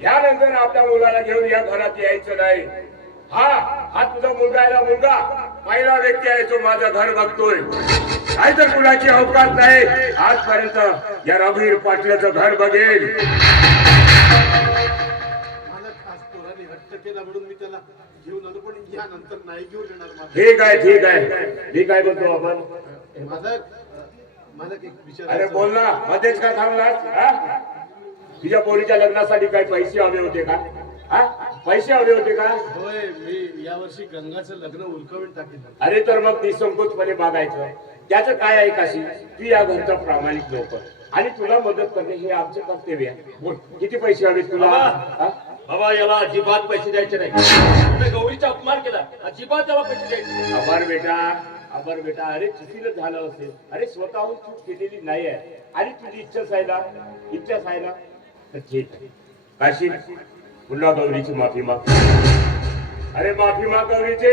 यानंतर आपल्या मुलाला घेऊन या घरात यायचं नाही. हा हा तुझा मुलगा आहे मुलगा? पहिला व्यक्ती आहे जो माझं घर बघतोय. काय तर कुणाची अवकाश नाही. आजपर्यंत या रघुवीर पाटलाचं घर बघेल. ठीक आहे ठीक आहे. ठीक आहे बोलतो आपण? अरे बोल ना मध्येच का थांबला तुझ्या पोरीच्या लग्नासाठी काही पैसे हवे होते का? हा? पैसे हवे होते का? होय मी यावर्षी गंगाचं लग्न उलकवून टाकेल अरे तर मग निसंकोचपणे मागायचं त्याचं काय आहे काशी? तू या घरचा प्रामाणिक लोक. आणि तुला मदत करणे हे आमचे कर्तव्य आहे. बोल किती पैसे हवे तुला? हा? बाबा याला अजिबात पैसे द्यायचे नाही. तुम्ही गौरीचा अपमान केला. अजिबात त्याला पैसे द्यायचे नाही. आभार बेटा आभार बेटा अरे चुकीनं झालं असेल. अरे स्वतःहून चूक केलेली नाही आहे. आणि तुझी इच्छा आहे ना इच्छा आहे काशी पुन्हा गौरीची माफी माग। अरे माफी माग गौरीचे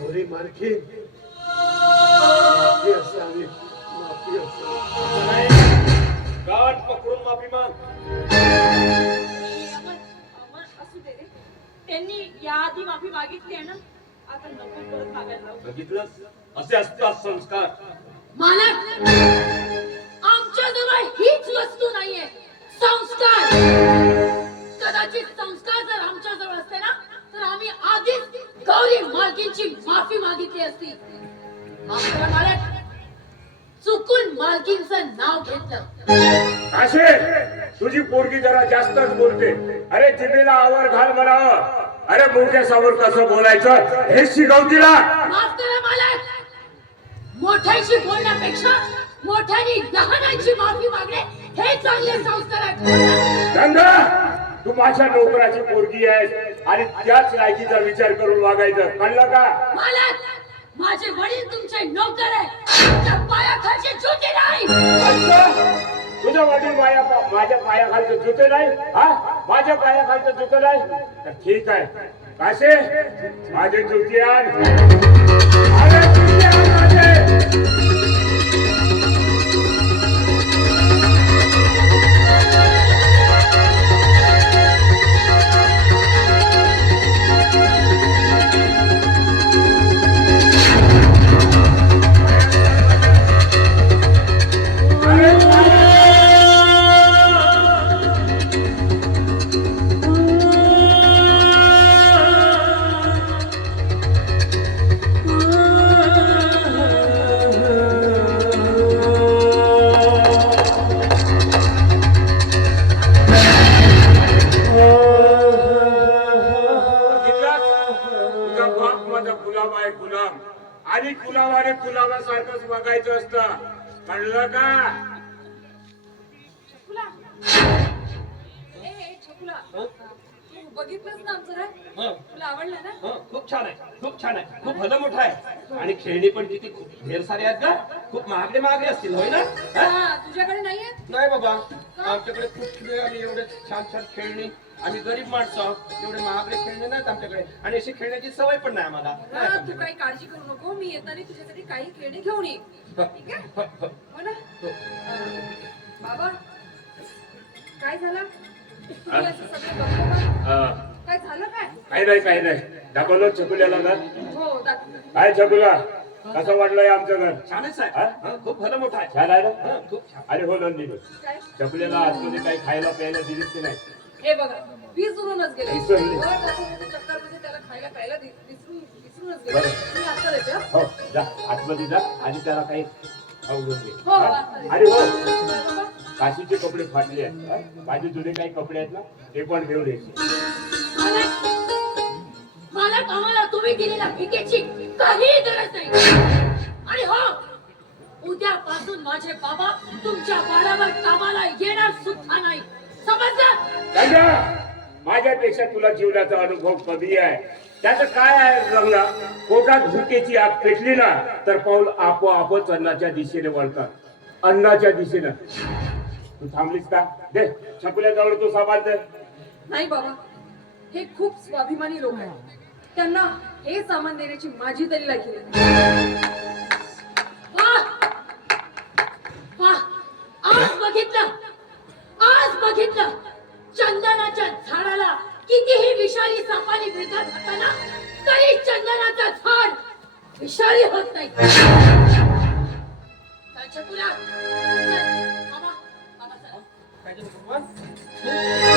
गौरी मार्खी माफी असावी माफी असावी. गाठ पकडून माफी माग. त्यांनी याआधी माफी मागितली आहे ना आता नको परत मागायला. बघितलं असे असतात संस्कार. मालक आमच्या जवळ हीच वस्तू नाहीये. संस्कार. कदाचित संस्कार जर आमच्या जवळ असते ना तर आम्ही आधीच गौरी मालकींची माफी मागितली असती. मालक चुकून मालकींचं नाव घेतलं. असे तुझी पोरगी जरा जास्तच बोलते. अरे जिभेला आवर घाल म्हणावं. अरे मोठ्या समोर कसं बोलायचं? हे शिकव तिला. मोठ्याशी बोलण्यापेक्षा मोठ्यानी लहानांची माफी मागणे हे चांगले संस्कार आहेत. गंगा तू माझ्या नोकराची पोरगी आहेस आणि त्याच लायकीचा विचार करून वागायचं. कळलं का? मालक माझे वडील तुमचे नोकर आहे तुमच्या पायाखालचे जुते नाही. अच्छा? तुझं वडील माझ्या माझ्या पायाखालचं जुते नाही? हा? माझ्या पायाखालचं जुतं नाही? तर ठीक आहे. काशे माझे जुती आण. बघायचं असतं. कळलं का? बघितलंस ना आमचं हं. तुला आवडलं ना? हं, खूप छान आहे खूप छान आहे. खूप भलं मोठं आहे. आणि खेळणी पण किती खूप ढेर सारे आहेत का खूप महागडे महागडे असतील होय ना? हं? हा तुझ्याकडे नाहीये नाही बाबा. आमच्याकडे खूप खेळ आणि एवढे छान छान खेळणी. आम्ही गरीब माणसं आहोत. एवढे महागडे खेळणे नाहीत आमच्याकडे. आणि अशी खेळण्याची सवय पण नाही आम्हाला. नाही तू. काही काळजी करू नको. मी येताना तुझ्यासाठी काही खेळणी घेऊन येईन. ठीक आहे? हं, हं. हो ना? अं, बाबा काय झालं? हा. काय झालं काय? काही नाही काही नाही. दाखवलं छकुल्याला ना? हो काय छकुला? कसं वाटलंय आमचं घर? छानच आहे. हा? हं, खूप भलं मोठं आहे. छान आहे ना? हं, खूप छान. अरे हो नंदी छकुल्याला आतमध्ये काही खायला प्यायला दिलीच की नाही? हे बघा विसरूनच गेले. विसरले. वर दाखवण्याच्या चक्करमध्ये त्याला खायला प्यायला दि- विसरून विसरूनच गेले. बरं. मी आता देते हं. जा. आतमध्ये जा. आणि त्याला काही खाऊ घेऊन घे. हो. अरे हो. काशीचे कपडे फाटले आहेत? माझे जुने काही कपडे आहेत ना ते पण घेऊन यायचे मालक आम्हाला तुम्ही दिलेल्या भिकेची काही गरज नाही. आणि हो उद्यापासून माझे बाबा तुमच्या कामाला येणार सुद्धा नाही. समजलं? माझ्यापेक्षा तुला जीवनाचा अनुभव कमी आहे. त्याचं काय आहे गंगा पोटात भुकेची आग पेटली ना तर पाऊल आपोआपच अन्नाच्या दिशेने वळतात. अन्नाच्या दिशेनं. तू थांबलीस का? दे छकुल्या जवळ तू सामान दे नाही बाबा हे खूप स्वाभिमानी लोक आहेत. त्यांना हे सामान देण्याची माझी तरी लागली आज बघितलं! आज बघितलं! आज बघितलं कितीही विषारी आणि भेटत असताना तरी चंदनाचा झाड विषारी होत नाही. चल, 开这个什